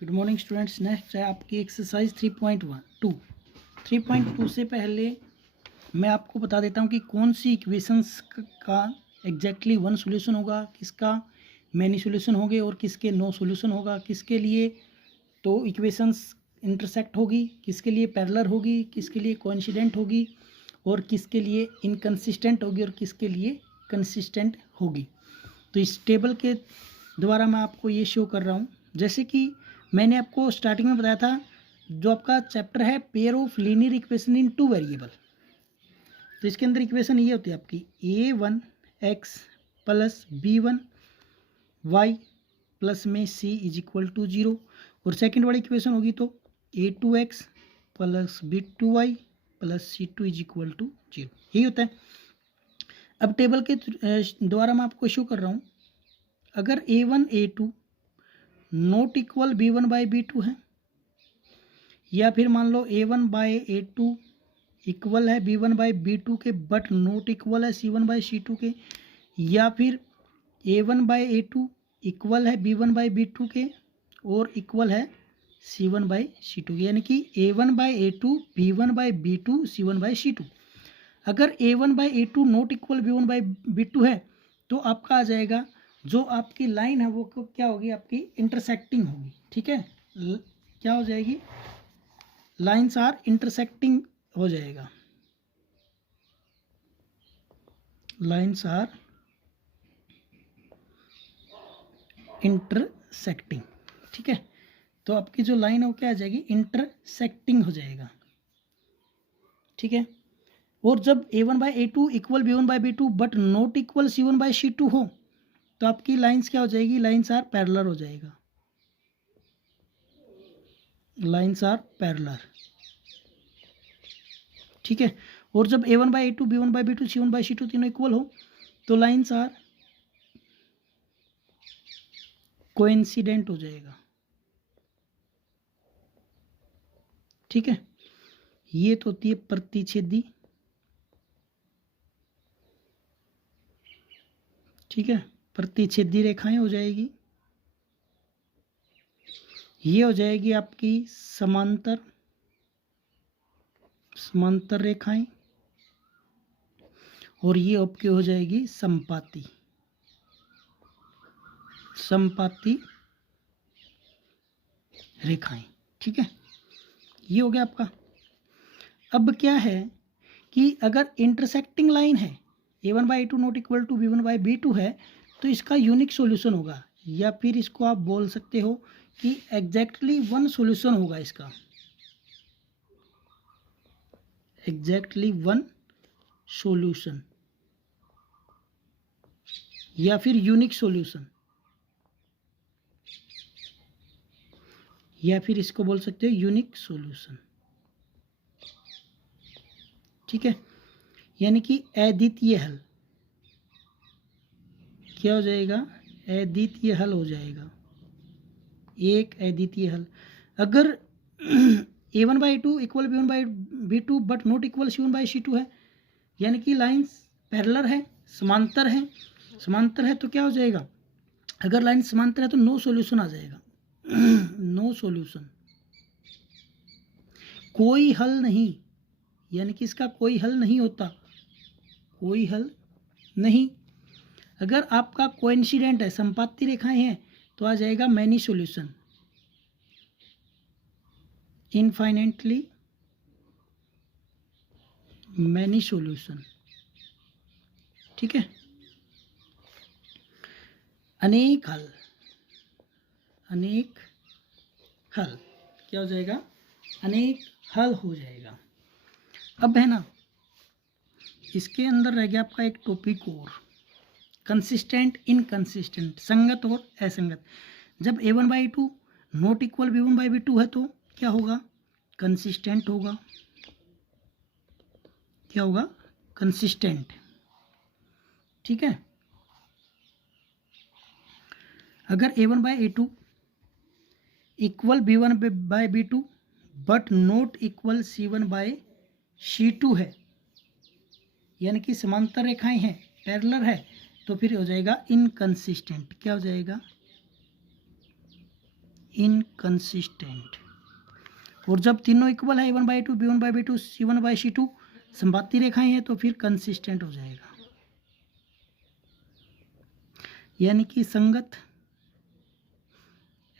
Good morning students. Next है आपकी exercise 3.1 3.2 से पहले मैं आपको बता देता हूँ कि कौन सी इक्वेशंस का एग्जैक्टली वन सॉल्यूशन होगा, किसका मैनी सॉल्यूशन होंगे और किसके नो सॉल्यूशन होगा, किसके लिए तो इक्वेशंस इंटरसेक्ट होगी, किसके लिए पैरेलल होगी, किसके लिए कोइंसिडेंट होगी और किसके लिए इनकंसिस्टेंट होगी और किसके लिए कंसिस्टेंट होगी। तो इस टेबल के द्वारा मैं आपको ये शो कर रहा हूँ। जैसे कि मैंने आपको स्टार्टिंग में बताया था, जो आपका चैप्टर है pair of linear equation in two variable, तो इसके अंदर इक्वेशन ये होती है आपकी a1x प्लस b1y प्लस में c इज इक्वल टू 0 और सेकेंड वाली इक्वेशन होगी तो a2x plus b2y plus c2 is equal to 0। यही होता है। अब टेबल के द्वारा मैं आपको शो कर रहा हूँ, अगर a1 a2 not equal b1 by b2 है, या फिर मान लो a1 बाई a2 इक्वल है b1 बाई b2 के बट नॉट इक्वल है c1 बाई c2 के, या फिर a1 बाई a2 इक्वल है b1 बाई b2 के और इक्वल है c1 बाई c2 के, यानी कि a1 by a2 b1 by b2 c1 by c2। अगर a1 by a2 not equal b1 by b2 है तो आपका आ जाएगा, जो आपकी लाइन है वो क्या होगी, आपकी इंटरसेक्टिंग होगी। ठीक है, क्या हो जाएगी, लाइंस आर इंटरसेक्टिंग हो जाएगा, लाइंस आर इंटरसेक्टिंग। ठीक है, तो आपकी जो लाइन है वो क्या आ जाएगी, इंटरसेक्टिंग हो जाएगा। ठीक है, और जब a1 by a2 equal b1 by b2 but not equal c1 by c2 हो तो आपकी लाइंस क्या हो जाएगी, लाइंस आर पैरेलल हो जाएगा, लाइंस आर पैरेलल। ठीक है, और जब a1 by a2 b1 by b2 c1 by c2 तीनों इक्वल हो तो लाइंस आर कोइंसिडेंट हो जाएगा। ठीक है, ये तो होती है प्रतिच्छेदी। ठीक है, प्रतिच्छेदी रेखाएं हो जाएगी। ये हो जाएगी आपकी समांतर समांतर रेखाएं, और ये आपकी हो जाएगी समपाती समपाती रेखाएं। ठीक है, ये हो गया आपका। अब क्या है कि अगर इंटरसेक्टिंग लाइन है a1 by a2 not equal to b1 by b2 है तो इसका यूनिक सॉल्यूशन होगा, या फिर इसको आप बोल सकते हो कि एग्जैक्टली वन सॉल्यूशन होगा इसका, एग्जैक्टली वन सॉल्यूशन या फिर यूनिक सॉल्यूशन, या फिर इसको बोल सकते हो यूनिक सॉल्यूशन। ठीक है, यानी कि अद्वितीय हल क्या हो जाएगा, अद्वितीय हल हो जाएगा, एक अद्वितीय हल। अगर a1 by two equal b1 by b2 but not equal c1 by c2 है, यानी कि लाइंस पैरेलल है, समांतर है, समांतर है तो क्या हो जाएगा, अगर लाइन समांतर है तो नो सॉल्यूशन आ जाएगा नो सॉल्यूशन, कोई हल नहीं, यानी कि इसका कोई हल नहीं होता, कोई हल नहीं। अगर आपका कोइंसिडेंट है, संपाती रेखाएं हैं, तो आ जाएगा many solution, infinitely many solution. ठीक है, अनेक हल, अनेक हल क्या हो जाएगा, अनेक हल हो जाएगा। अब है ना, इसके अंदर रह गया आपका एक टॉपिक और, कंसिस्टेंट इनकंसिस्टेंट, संगत और असंगत। जब a1 by two not equal b1 by b2 है तो क्या होगा, कंसिस्टेंट होगा, क्या होगा, कंसिस्टेंट। ठीक है, अगर a1 by a2 equal b1 by b2 but not equal c1 by c2 है, यानी कि समांतर रेखाएं हैं, पैरेलल है, तो फिर हो जाएगा इनकंसिस्टेंट। क्या हो जाएगा, इनकंसिस्टेंट। और जब तीनों इक्वल है a1/2 b1/b2 c1/c2 समबाती रेखाएं हैं तो फिर कंसिस्टेंट हो जाएगा, यानी कि संगत,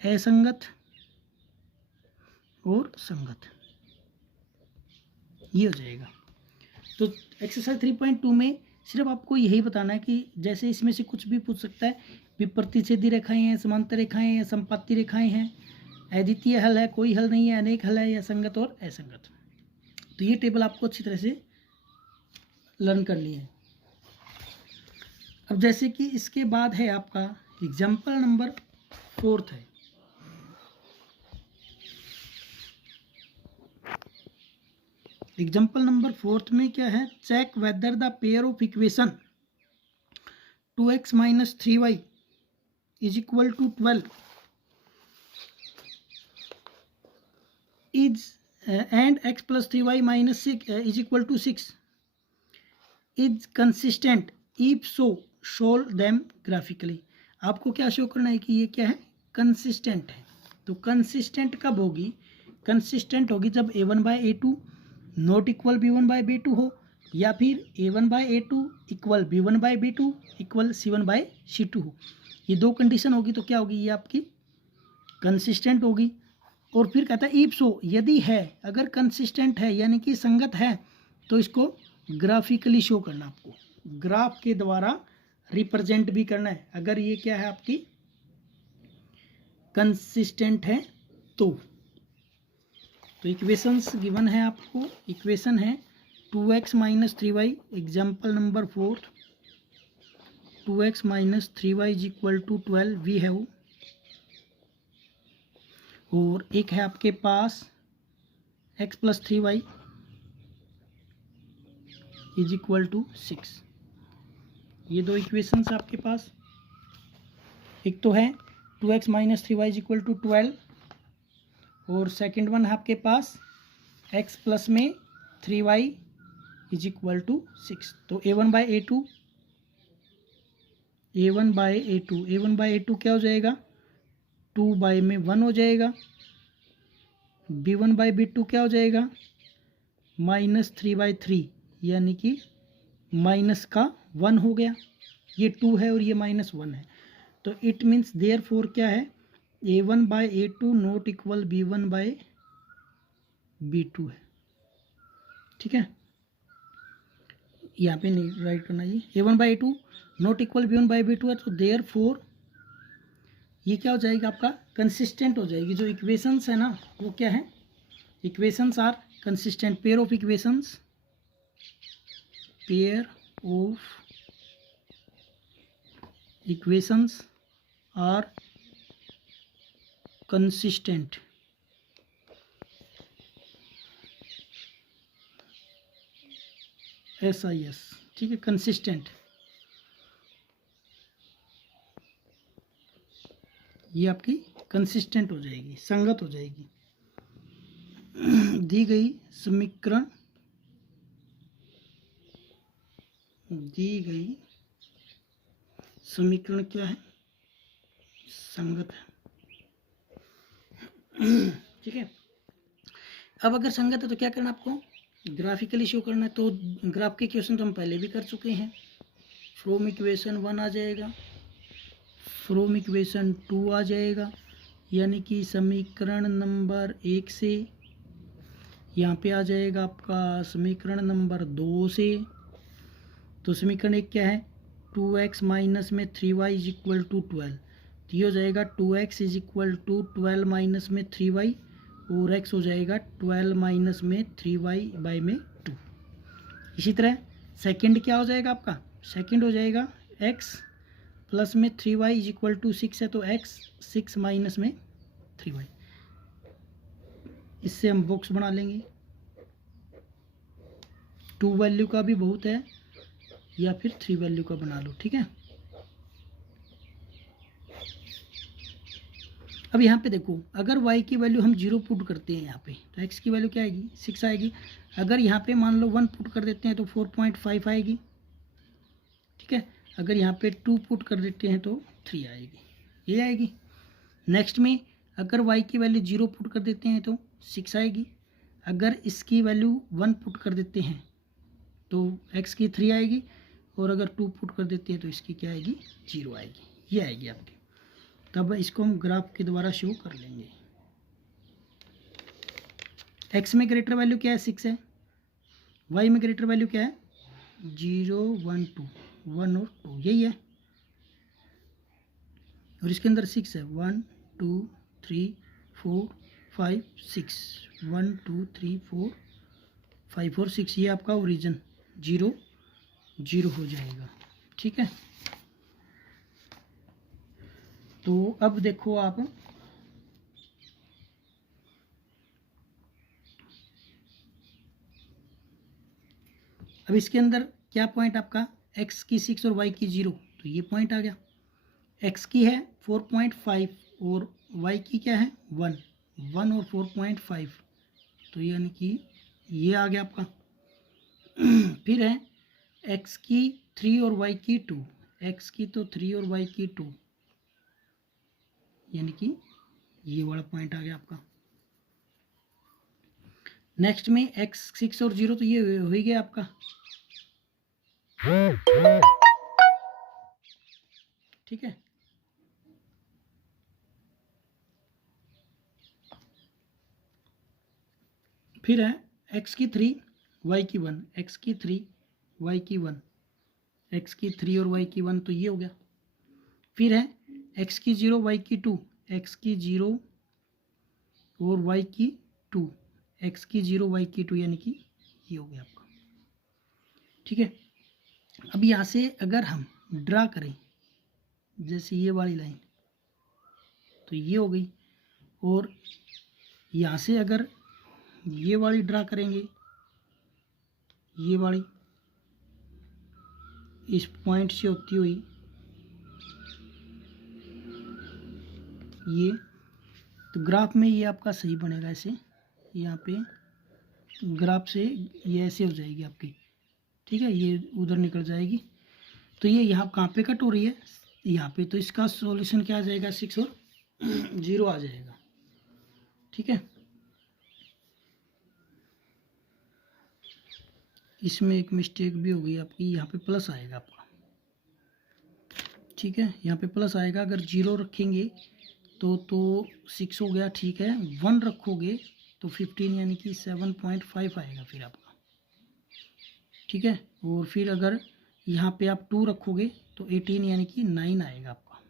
असंगत और संगत, ये हो जाएगा। तो एक्सरसाइज 3.2 में सिर्फ आपको यही बताना है कि जैसे इसमें से कुछ भी पूछ सकता है, विप्रतिच्छेदी रेखाएं हैं, समांतर रेखाएं हैं, संपाती रेखाएं हैं, अद्वितीय हल है, कोई हल नहीं है, अनेक हल है, या संगत और असंगत। तो ये टेबल आपको अच्छी तरह से लर्न कर लिए। अब जैसे कि इसके बाद है आपका एग्जाम्पल नंबर 4 है। एग्जाम्पल नंबर 4 में क्या है, check whether the pair of equation 2x minus 3y is equal to 12 is and x plus 3y minus 6 is equal to 6 is consistent, if so solve them graphically. आपको क्या show करना है कि ये क्या है, कंसिस्टेंट है। तो कंसिस्टेंट कब होगी, कंसिस्टेंट होगी जब a1/a2 नॉट इक्वल b1/b2 हो, या फिर a1/a2 equal b1/b2 equal c1/c2 हो। ये दो कंडीशन होगी तो क्या होगी, ये आपकी कंसिस्टेंट होगी। और फिर कहता है इफ सो, यदि है, अगर कंसिस्टेंट है यानी कि संगत है, तो इसको ग्राफिकली शो करना, आपको ग्राफ के द्वारा रिप्रेजेंट भी करना है। अगर ये क्या है आपकी कंसिस्टेंट है तो इक्वेशंस गिवन है आपको। इक्वेशन है 2x minus 3y, example number 4, 2x minus 3y is equal to 12 we have. और एक है आपके पास x plus 3y is equal to 6। ये दो इक्वेशंस आपके पास, एक तो है 2x minus 3y is equal to 12, और सेकेंड वन है आपके पास x प्लस में 3y इज इक्वल टू 6। तो a1/a2 क्या हो जाएगा, 2/1 हो जाएगा। b1/b2 क्या हो जाएगा, माइनस 3/3, यानी कि माइनस का 1 हो गया। ये 2 है और ये -1 है, तो इट मीन्स देयर फोर क्या है, a1/a2 नॉट इक्वल b1/b2 है। ठीक है, यहाँ पे नहीं राइट करना, ये a1/a2 नॉट इक्वल b1/b2 है, तो देयर फोर ये क्या हो जाएगा आपका, कंसिस्टेंट हो जाएगी। जो इक्वेशंस है ना वो क्या है, equations are consistent, pair of equations, pair of equations are consistent. SIS, ठीक है, कंसिस्टेंट। ये आपकी कंसिस्टेंट हो जाएगी, संगत हो जाएगी। दी गई समीकरण, क्या है, संगत है। ठीक है, अब अगर संगत है तो क्या करना आपको, ग्राफिकली शो करना है। तो ग्राफ के क्वेश्चन तो हम पहले भी कर चुके हैं। फ्रॉम इक्वेशन 1 आ जाएगा, फ्रॉम इक्वेशन 2 आ जाएगा, यानी कि समीकरण नंबर 1 से। यहाँ पे आ जाएगा आपका समीकरण नंबर 2 से। तो समीकरण 1 क्या है, 2x माइनस में 3y इज इक्वल टू 12। तो ये हो जाएगा 2x is equal to 12 minus में 3y, और x हो जाएगा 12 माइनस में 3y बाई में 2। इसी तरह सेकंड क्या हो जाएगा आपका, सेकंड हो जाएगा x प्लस में 3y इज इक्वल टू 6 है, तो x 6 माइनस में 3y। इससे हम बॉक्स बना लेंगे। 2 वैल्यू का भी बहुत है, या फिर 3 वैल्यू का बना लो। ठीक है, अब यहाँ पे देखो, अगर y की वैल्यू हम 0 पुट करते हैं यहाँ पे, तो x की वैल्यू क्या आएगी, 6 आएगी। अगर यहाँ पे मान लो 1 पुट कर देते हैं तो 4.5 आएगी। ठीक है, अगर यहाँ पे 2 पुट कर देते हैं तो 3 आएगी, ये आएगी। नेक्स्ट में अगर y की वैल्यू 0 पुट कर देते हैं तो 6 आएगी, अगर इसकी वैल्यू 1 पुट कर देते हैं तो x की 3 आएगी, और अगर 2 पुट कर देते हैं तो इसकी क्या आएगी, 0 आएगी। ये आएगी आपकी। तब इसको हम ग्राफ के द्वारा शो कर लेंगे। x में ग्रेटर वैल्यू क्या है, 6 है, y में ग्रेटर वैल्यू क्या है, 0 1 2, 1 और 2, यही है, और इसके अंदर 6 है, 1 2 3 4 5 6, 1 2 3 4 5 और 6, ये आपका ओरिजिन 0 0 हो जाएगा। ठीक है, तो अब देखो आप, अब इसके अंदर क्या पॉइंट आपका, x की 6 और y की 0, तो ये पॉइंट आ गया। x की है 4.5 और y की क्या है 1 और 4.5, तो यानी कि ये आ गया आपका। फिर है x की 3 और y की 2, x की तो 3 और y की 2, यानी कि ये वाला पॉइंट आ गया आपका। नेक्स्ट में x 6 और 0, तो ये हो ही गया आपका। ठीक है, फिर है x की 3 y की 1, x की 3 y की 1, x की 3 और y की 1, तो ये हो गया। फिर है x की 0 y की 2, x की 0 और y की 2, x की 0 y की 2, यानी कि ये हो गया आपका। ठीक है, अब यहाँ से अगर हम ड्रा करें जैसे ये वाली लाइन, तो ये हो गई, और यहाँ से अगर ये वाली ड्रा करेंगे, ये वाली इस पॉइंट से होती हुई ये, तो ग्राफ में ये आपका सही बनेगा। ऐसे यहाँ पे ग्राफ से ये ऐसे हो जाएगी आपकी। ठीक है, ये उधर निकल जाएगी, तो ये यहाँ कहाँ पे कट हो रही है, यहाँ पे, तो इसका सॉल्यूशन क्या आ जाएगा, 6 और 0 आ जाएगा। ठीक है, इसमें एक मिस्टेक भी हो गई आपकी, यहाँ पे प्लस आएगा आपका। ठीक है, यहाँ पे प्लस आएगा, अगर 0 रखेंगे तो 6 हो गया। ठीक है, 1 रखोगे तो 15 यानी कि 7.5 आएगा फिर आपका। ठीक है, और फिर अगर यहाँ पे आप 2 रखोगे तो 18 यानी कि 9 आएगा आपका।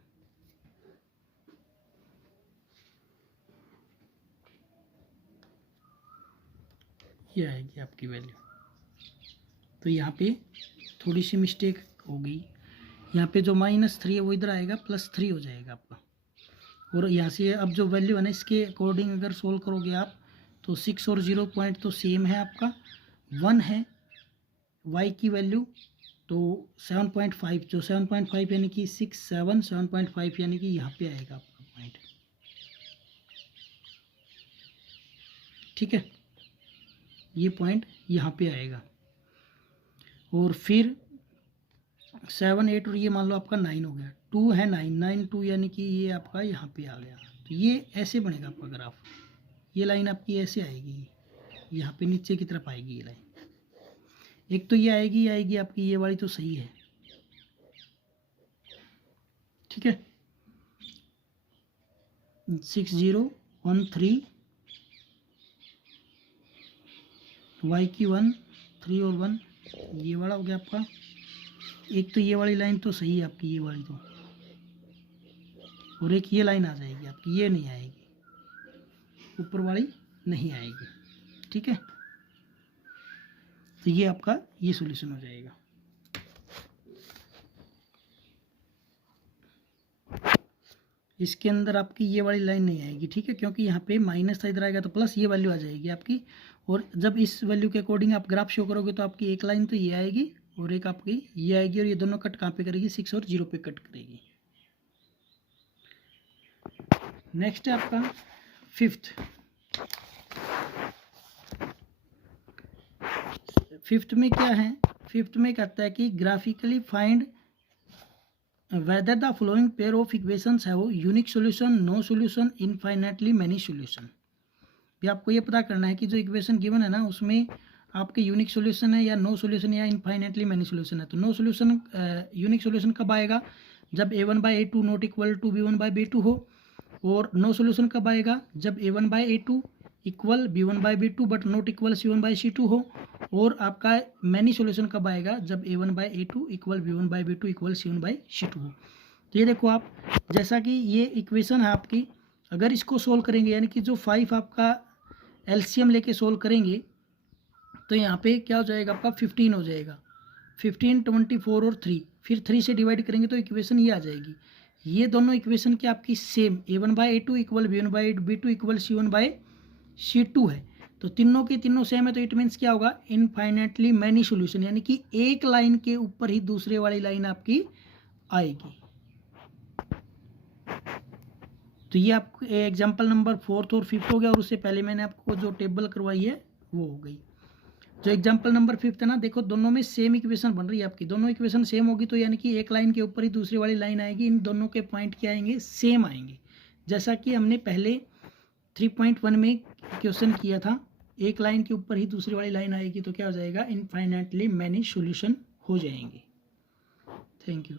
ये आएगी आपकी वैल्यू। तो यहाँ पे थोड़ी सी मिस्टेक हो गई, यहाँ पे जो -3 है वो इधर आएगा, +3 हो जाएगा आपका। और यहाँ से अब जो वैल्यू है ना, इसके अकॉर्डिंग अगर सोल्व करोगे आप, तो 6 और 0 पॉइंट तो सेम है आपका, 1 है y की वैल्यू, तो 7.5, जो 7.5 यानी कि 6 7 7.5 यानी कि यहाँ पे आएगा आपका पॉइंट। ठीक है, ये पॉइंट यहाँ पे आएगा, और फिर 7 8 और ये मान लो आपका 9 हो गया, 2 है 9 9 2 यानी कि ये आपका यहाँ पे आ गया। तो ये ऐसे बनेगा आपका ग्राफ, ये लाइन आपकी ऐसे आएगी, यहाँ पे नीचे की तरफ आएगी ये लाइन। एक तो ये आएगी आपकी, ये वाली तो सही है। ठीक है, 6 0 1 3, y की 1 3 और 1, ये वाला हो गया आपका। एक तो ये वाली लाइन तो सही है आपकी, ये वाली तो, और एक ये लाइन आ जाएगी आपकी, ये नहीं आएगी, ऊपर वाली नहीं आएगी। ठीक है, तो ये आपका ये सॉल्यूशन हो जाएगा। इसके अंदर आपकी ये वाली लाइन नहीं आएगी। ठीक है, क्योंकि यहाँ पे माइनस था, इधर आएगा तो प्लस, ये वैल्यू आ जाएगी आपकी। और जब इस वैल्यू के अकॉर्डिंग आप ग्राफ शो करोगे तो आपकी एक लाइन तो ये आएगी और एक आपकी ये आएगी, और ये दोनों कट कहाँ पे करेगी, 6 और 0 पे कट करेगी। नेक्स्ट है आपका फिफ्थ में क्या है, फिफ्थ में कहता है कि graphically find whether the following pair of equations have unique solution, no solution, infinitely many solution. भी आपको ये पता करना है कि जो इक्वेशन गिवन है ना उसमें आपके यूनिक सॉल्यूशन है या नो सॉल्यूशन या इनफाइनाइटली मैनी सॉल्यूशन है। तो नो सॉल्यूशन यूनिक सॉल्यूशन कब आएगा? जब a1/a2 not equal to b1/b2 हो। और नो सॉल्यूशन कब आएगा? जब a1/a2 equal b1/b2 but not equal c1/c2 हो। और आपका मैनी सॉल्यूशन कब आएगा? जब a1/a2 equal b1/b2 equal c1/c2 हो। तो ये देखो आप, जैसा कि ये इक्वेशन है आपकी, अगर इसको सोल्व करेंगे यानी कि जो 5 आपका एलसीएम लेके सोल्व करेंगे तो यहाँ पे क्या हो जाएगा आपका 15 हो जाएगा। 15, 24 और 3, फिर 3 से डिवाइड करेंगे तो इक्वेशन ये आ जाएगी। ये दोनों इक्वेशन की आपकी same a1/a2 equal b1/b2 equal c1/c2 है। तो तीनों के तीनों सेम है, तो इट मीन्स क्या होगा? इनफाइनाइटली मैनी सॉल्यूशन, यानी कि एक लाइन के ऊपर ही दूसरे वाली लाइन आपकी आएगी। तो ये आपको एग्जाम्पल नंबर 4th और 5th हो गया। और उससे पहले मैंने आपको जो टेबल करवाई है वो हो गई। जो एग्जाम्पल नंबर 5th है ना, देखो दोनों में सेम इक्वेशन बन रही है आपकी। दोनों इक्वेशन सेम होगी तो यानी कि एक लाइन के ऊपर ही दूसरी वाली लाइन आएगी। इन दोनों के पॉइंट क्या आएंगे? सेम आएंगे। जैसा कि हमने पहले 3.1 में क्वेश्चन किया था, एक लाइन के ऊपर ही दूसरी वाली लाइन आएगी तो क्या हो जाएगा? इनफाइनाइटली मैनी सॉल्यूशन हो जाएंगे। Thank you.